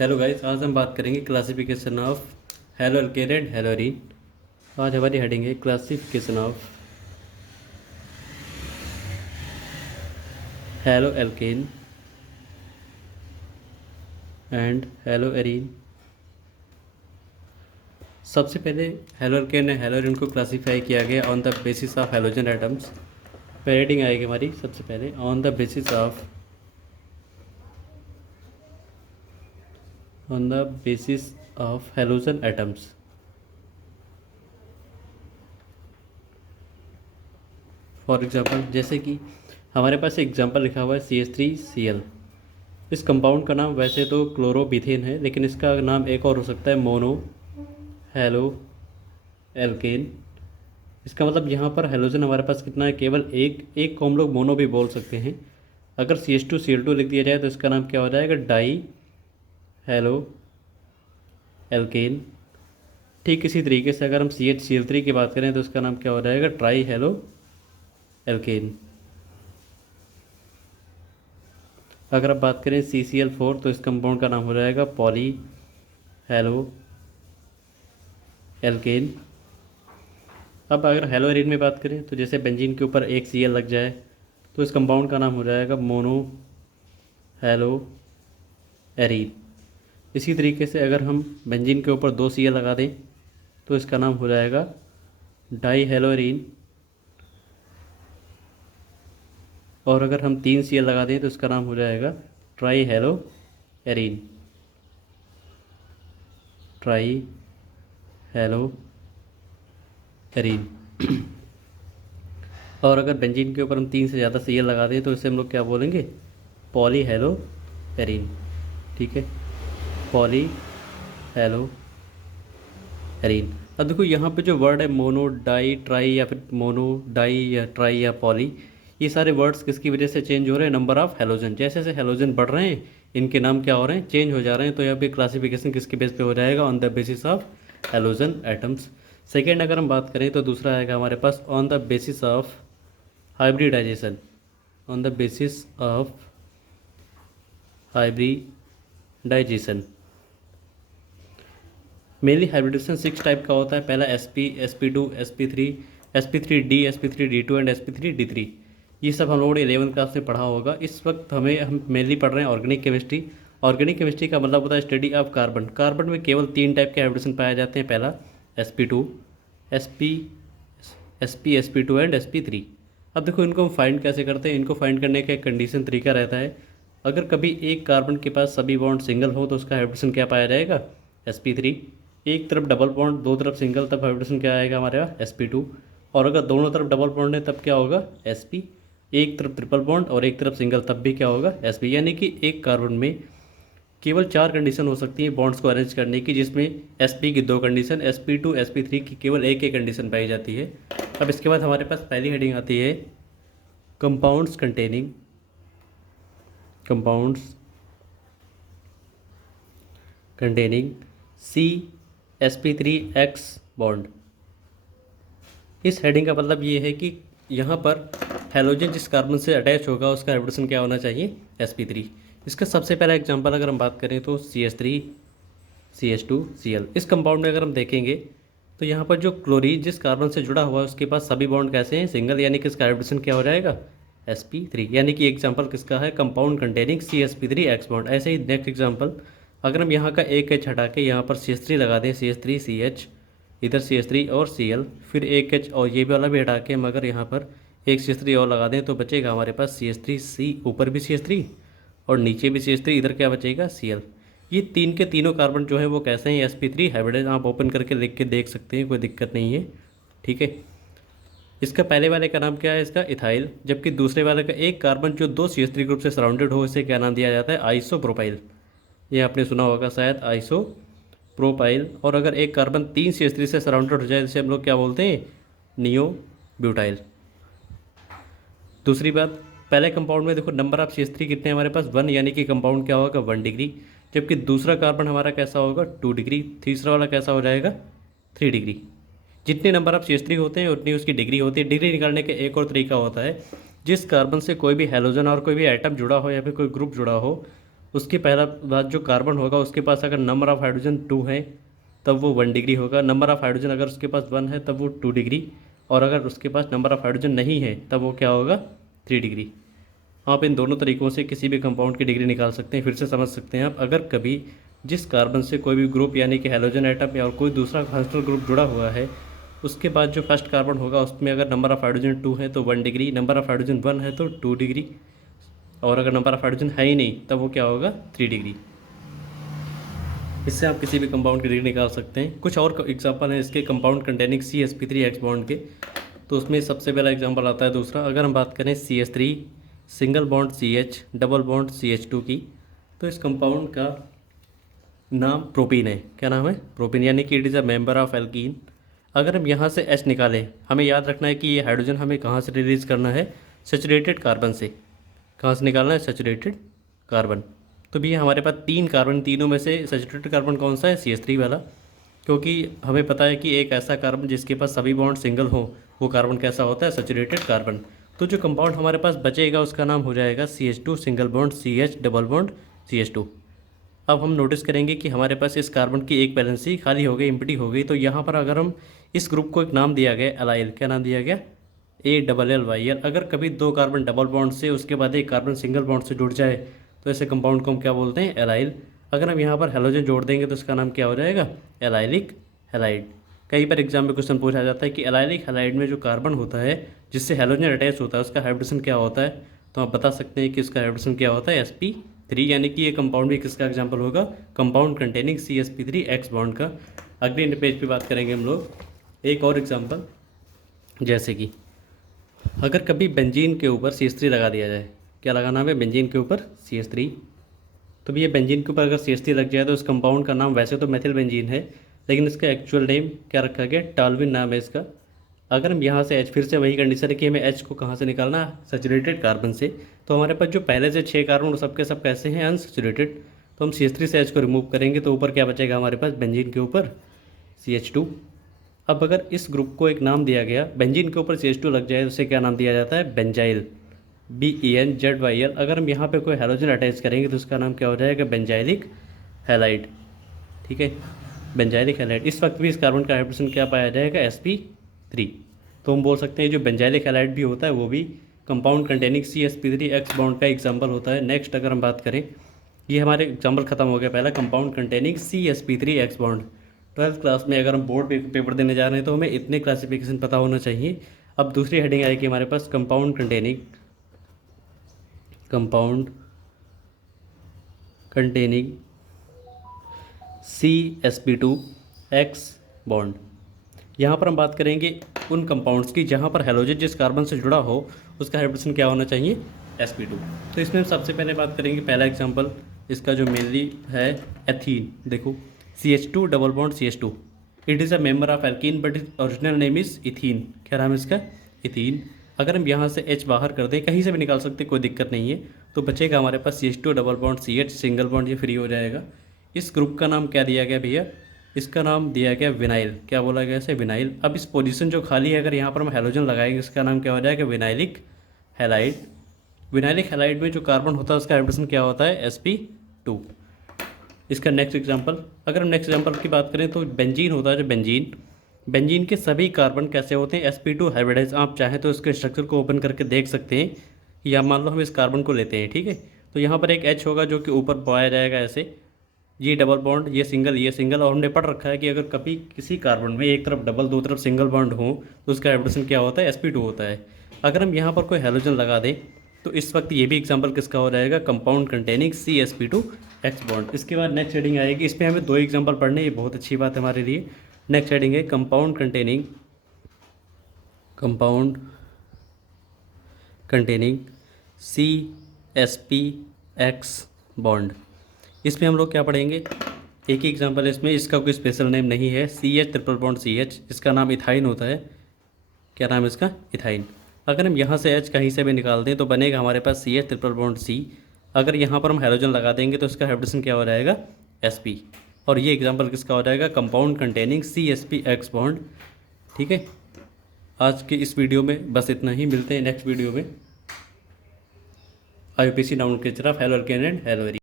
Hello guys, आज हम बात करेंगे classification of halo alkane and haloarene. आज हमारी हेडिंग है classification of halo alkane and halo arene. सबसे पहले हेलो एल्केन एंड हेलोरीन को क्लासीफाई किया गया on the basis of halogen atoms. Heading आएगी हमारी सबसे पहले on the basis of halogen atoms. For example, जैसे कि हमारे पास एग्जांपल लिखा हुआ है CH3Cl। इस कंपाउंड का नाम वैसे तो क्लोरोमीथेन है, लेकिन इसका नाम एक और हो सकता है मोनो हेलो एल्केन। इसका मतलब यहाँ पर हेलोजन हमारे पास कितना है, केवल एक को हम लोग मोनो भी बोल सकते हैं। अगर CH2Cl2 लिख दिया जाए तो इसका नाम क्या हो जाएगा, डाई हेलो एल्केन। ठीक इसी तरीके से अगर हम CHCl3 की बात करें तो इसका नाम क्या हो जाएगा, ट्राई हेलो एल्केन। अगर आप बात करें CCl4 तो इस कंपाउंड का नाम हो जाएगा पॉली हेलो एल्केन। अब अगर हेलो एरीन में बात करें तो जैसे बेंजीन के ऊपर एक Cl लग जाए तो इस कंपाउंड का नाम हो जाएगा मोनो हेलो एरीन। इसी तरीके से अगर हम बेंजीन के ऊपर 2 Cl लगा दें तो इसका नाम हो जाएगा डाई हेलो एरीन। और अगर हम 3 Cl लगा दें तो इसका नाम हो जाएगा try hello arene. Try hello arene. और अगर बेंजीन के ऊपर हम 3 से ज़्यादा Cl लगा दें तो इसे हम लोग क्या बोलेंगे, पॉली हेलो एरीन। ठीक है, पॉली हेलो एरीन। अब देखो यहाँ पे जो वर्ड है मोनो डाई ट्राई या फिर मोनो डाई या ट्राई या पॉली, ये सारे वर्ड्स किसकी वजह से चेंज हो रहे हैं, नंबर ऑफ़ हेलोजन। जैसे जैसे हेलोजन बढ़ रहे हैं इनके नाम क्या हो रहे हैं, चेंज हो जा रहे हैं। तो यहाँ पे क्लासिफिकेशन किसके बेस पे हो जाएगा, on the basis of halogen atoms. Second अगर हम बात करें तो दूसरा आएगा हमारे पास on the basis of hybridisation. On the basis of hybridisation mainly hybridisation 6 type का होता है। पहला sp, sp2, sp3, sp3d, sp3d2 and sp3d3। ये सब हम लोगों ने 11th क्लास में पढ़ा होगा। इस वक्त हम मेनली पढ़ रहे हैं ऑर्गेनिक केमिस्ट्री। ऑर्गेनिक केमिस्ट्री का मतलब होता है स्टडी ऑफ कार्बन। कार्बन में केवल 3 टाइप के हाइब्रिडेशन पाए जाते हैं। पहला sp2, sp, sp2 and sp3। अब देखो इनको हम फाइंड कैसे करते हैं। इनको फाइंड करने का एक कंडीशन तरीका रहता है, अगर कभी एक कार्बन के पास सभी बॉन्ड सिंगल हो तो उसका हाइब्रिडेशन क्या पाया जाएगा, sp3। एक तरफ डबल बॉन्ड, दो तरफ सिंगल, तब हाइब्रिडेशन क्या आएगा हमारे पास, sp2। और अगर दोनों तरफ डबल बॉन्ड है तब क्या होगा, sp। एक तरफ ट्रिपल बॉन्ड और एक तरफ सिंगल तब भी क्या होगा, sp। यानी कि एक कार्बन में केवल 4 कंडीशन हो सकती है बॉन्ड्स को अरेंज करने की, जिसमें sp की 2 कंडीशन, sp2 sp3 की केवल एक ही कंडीशन पाई जाती है। अब इसके बाद हमारे पास पहली हेडिंग आती है कंपाउंड्स कंटेनिंग CsP3X बॉन्ड। इस हेडिंग का मतलब ये है कि यहाँ पर हेलोजन जिस कार्बन से अटैच होगा उसका हाइब्रिडेशन क्या होना चाहिए, sp3। इसका सबसे पहला एग्जांपल अगर हम बात करें तो CH3 CH2Cl। इस कंपाउंड में अगर हम देखेंगे तो यहाँ पर जो क्लोरीन जिस कार्बन से जुड़ा हुआ है उसके पास सभी बॉन्ड कैसे हैं, सिंगल, यानी कि इसका हाइब्रिडेशन क्या हो जाएगा, sp3। यानी कि एग्जांपल किसका है, कंपाउंड कंटेनिंग CsP3X बॉन्ड। ऐसे ही नेक्स्ट एग्जांपल, अगर हम यहाँ का एक H हटा के यहाँ पर CH3 लगा दें, CH3CH, इधर CH3 और Cl, फिर एक H और ये वाला भी हटा के हम अगर यहाँ पर एक CH3 और लगा दें तो बचेगा हमारे पास CH3C, ऊपर भी CH3 और नीचे भी CH3, इधर क्या बचेगा, Cl। ये तीन के तीनों कार्बन जो है वो कैसे हैं, sp3 हाइब्रिड। आप ओपन करके लिख के देख सकते हैं, कोई दिक्कत नहीं है। ठीक है, इसका पहले वाले का नाम क्या है, इसका इथाइल। जबकि दूसरे वाले का एक कार्बन जो 2 CH3 ग्रुप से सराउंडेड हो, इसे क्या नाम दिया जाता है, आइसोप्रोपाइल। ये आपने सुना होगा शायद, आइसोप्रोपाइल। और अगर एक कार्बन 3 CH3 से सराउंडेड हो जाए इसे हम लोग क्या बोलते हैं, नियो ब्यूटाइल। दूसरी बात, पहले कंपाउंड में देखो नंबर ऑफ CH3 कितने हैं हमारे पास, 1, यानी कि कंपाउंड क्या होगा, 1 डिग्री। जबकि दूसरा कार्बन हमारा कैसा होगा, 2 डिग्री। तीसरा वाला कैसा हो जाएगा, 3 डिग्री। जितने नंबर ऑफ CH3 होते हैं उतनी उसकी डिग्री होती है। डिग्री निकालने का एक और तरीका होता है, जिस कार्बन से कोई भी हेलोजन और कोई भी एटम जुड़ा हो या फिर कोई ग्रुप जुड़ा हो, उसके पहला बात जो कार्बन होगा उसके पास अगर नंबर ऑफ़ हाइड्रोजन 2 है तब वो 1 डिग्री होगा, नंबर ऑफ़ हाइड्रोजन अगर उसके पास 1 है तब वो 2 डिग्री, और अगर उसके पास नंबर ऑफ़ हाइड्रोजन नहीं है तब वो क्या होगा 3 डिग्री। आप इन दोनों तरीक़ों से किसी भी कंपाउंड की डिग्री निकाल सकते हैं। फिर से समझ सकते हैं आप, अगर कभी जिस कार्बन से कोई भी ग्रुप यानी कि हेलोजन एटम या और कोई दूसरा फंक्शनल ग्रुप जुड़ा हुआ है, उसके बाद जो फर्स्ट कार्बन होगा उसमें अगर नंबर ऑफ़ हाइड्रोजन 2 है तो 1 डिग्री, नंबर ऑफ़ हाइड्रोजन 1 है तो 2 डिग्री, और अगर नंबर ऑफ़ हाइड्रोजन है ही नहीं तब वो क्या होगा 3 डिग्री। इससे आप किसी भी कंपाउंड की डिग्री निकाल सकते हैं। कुछ और एग्जांपल हैं इसके कंपाउंड कंटेनिंग CsP3 बॉन्ड के, तो उसमें सबसे पहला एग्जांपल आता है दूसरा। अगर हम बात करें CH3 single bond CH double bond CH2 की, तो इस कंपाउंड का नाम प्रोपीन है। क्या नाम है? प्रोपीन, यानी कि it is a member of alkene. अगर हम यहाँ से H निकालें, हमें याद रखना है कि ये हाइड्रोजन हमें कहाँ से रिलीज़ करना है, सैचुरेटेड कार्बन से। कहाँ से निकालना है? Saturated carbon. तो भी हमारे पास 3 कार्बन, तीनों में से सैचुरेटेड कार्बन कौन सा है? CH3 वाला, क्योंकि हमें पता है कि एक ऐसा कार्बन जिसके पास सभी बॉन्ड सिंगल हो वो कार्बन कैसा होता है? Saturated carbon. तो जो कंपाउंड हमारे पास बचेगा उसका नाम हो जाएगा CH2 single bond CH double bond CH2। अब हम नोटिस करेंगे कि हमारे पास इस कार्बन की एक वैलेंसी खाली हो गई, एम्प्टी हो गई। तो यहाँ पर अगर हम इस ग्रुप को एक नाम दिया गया एलाइल, क्या नाम दिया गया? ALLYL। अगर कभी 2 कार्बन डबल बॉन्ड से उसके बाद एक कार्बन सिंगल बॉन्ड से जुड़ जाए तो ऐसे कंपाउंड को हम क्या बोलते हैं? एलाइल। अगर हम यहाँ पर हेलोजन जोड़ देंगे तो इसका नाम क्या हो जाएगा? Allylic halide. कई बार एग्जाम में क्वेश्चन पूछा जाता है कि एलाइलिक हैलाइड में जो कार्बन होता है जिससे हेलोजन अटैच होता है उसका हाइब्रिडेशन क्या होता है, तो आप बता सकते हैं कि इसका हाइब्रिडेशन क्या होता है? sp3, यानी कि ये कंपाउंड भी किसका एग्जाम्पल होगा? कंपाउंड कंटेनिंग CsP3 बॉन्ड का। अगले पेज पे बात करेंगे हम लोग एक और एग्जाम्पल, जैसे कि अगर कभी बेंजीन के ऊपर CH3 लगा दिया जाए। क्या लगाना है बेंजीन के ऊपर? CH3। तो भी ये बेंजीन के ऊपर अगर CH3 लग जाए तो इस कंपाउंड का नाम वैसे तो मेथिल बेंजीन है, लेकिन इसका एक्चुअल नेम क्या रखा गया? टाल्विन नाम है इसका। अगर हम यहाँ से H, फिर से वही कंडीशन है कि हमें H को कहाँ से निकालना? सैचुरेटेड कार्बन से। तो हमारे पास जो पहले से 6 कार्बन सब के सब कैसे हैं? अनसैचुरेटेड। तो हम CH3 से H को रिमूव करेंगे तो ऊपर क्या बचेगा हमारे पास? बेंजीन के ऊपर CH2। अब अगर इस ग्रुप को एक नाम दिया गया, बेंजीन के ऊपर CH2 लग जाए तो उसे क्या नाम दिया जाता है? Benzyl, BENZYL। अगर हम यहाँ पे कोई हेलोजन अटैच करेंगे तो उसका नाम क्या हो जाएगा? Benzylic halide. ठीक है, बेंजाइलिक हैलाइड। इस वक्त भी इस कार्बन का हाइड्रोजन क्या पाया जाएगा? sp3। तो हम बोल सकते हैं जो बेंजाइलिक हैलाइड भी होता है वो भी कंपाउंड कंटेनिंग CsP3 बॉन्ड का एग्जाम्पल होता है। नेक्स्ट अगर हम बात करें, ये हमारे एग्जाम्पल खत्म हो गया पहला, compound containing CsP3 bond. 12th class में अगर हम बोर्ड पेपर देने जा रहे हैं तो हमें इतने क्लासिफिकेशन पता होना चाहिए। अब दूसरी हेडिंग आएगी हमारे पास कंपाउंड कंटेनिंग CsP2 बॉन्ड। यहाँ पर हम बात करेंगे उन कंपाउंड्स की जहाँ पर हेलोजन जिस कार्बन से जुड़ा हो उसका हाइड्रोजन क्या होना चाहिए? sp2। तो इसमें हम सबसे पहले बात करेंगे पहला एग्जांपल इसका जो मेनली है एथीन। देखो CH2 double bond CH2, it is a member of alkene but is original name is ethene. क्या नाम है इसका? इथीन। अगर हम यहाँ से H बाहर कर दें, कहीं से भी निकाल सकते कोई दिक्कत नहीं है, तो बचेगा हमारे पास CH2 double bond CH single bond, ये फ्री हो जाएगा। इस ग्रुप का नाम क्या दिया गया भैया? इसका नाम दिया गया विनाइल। क्या बोला गया इसे? विनाइल। अब इस पोजीशन जो खाली है अगर यहाँ पर हम हेलोजन लगाएंगे इसका नाम क्या हो जाएगा? Vinylic halide. विनाइलिक हैलाइड में जो कार्बन होता है उसका हाइड्रोजन क्या होता है? sp2। इसका नेक्स्ट एग्जांपल, अगर हम नेक्स्ट एग्जांपल की बात करें तो बेंजीन होता है जो बेंजीन के सभी कार्बन कैसे होते हैं? sp2 hybridise. आप चाहें तो इसके स्ट्रक्चर को ओपन करके देख सकते हैं, या मान लो हम इस कार्बन को लेते हैं, ठीक है, तो यहाँ पर एक H होगा जो कि ऊपर पाया जाएगा ऐसे, ये डबल बॉन्ड, ये सिंगल, और हमने पढ़ रखा है कि अगर कभी किसी कार्बन में एक तरफ डबल दो तरफ सिंगल बॉन्ड हो तो उसका हाइड्रोजन क्या होता है? sp2 होता है। अगर हम यहाँ पर कोई हेलोजन लगा दें तो इस वक्त ये भी एग्जांपल किसका हो जाएगा? Compound containing CsP2 bond. इसके बाद नेक्स्ट हेडिंग आएगी, इस पर हमें 2 एग्जाम्पल पढ़ने, ये बहुत अच्छी बात है हमारे लिए। नेक्स्ट हेडिंग है कंपाउंड कंटेनिंग CsPx बॉन्ड। इसमें हम लोग क्या पढ़ेंगे? एक ही एग्जांपल है इसमें, इसका कोई स्पेशल नेम नहीं है। CH ट्रिपल बॉन्ड CH, इसका नाम इथाइन होता है। क्या नाम है इसका? इथाइन। अगर हम यहाँ से H कहीं से भी निकाल दें तो बनेगा हमारे पास CH ट्रिपल बॉन्ड C। अगर यहाँ पर हम हाइड्रोजन लगा देंगे तो इसका हाइड्रोजन क्या हो जाएगा? sp। और ये एग्जांपल किसका हो जाएगा? Compound containing CsPx bond. ठीक है, आज के इस वीडियो में बस इतना ही। मिलते हैं नेक्स्ट वीडियो में। IUPAC नाउन के तरफ hello alkane and hello very.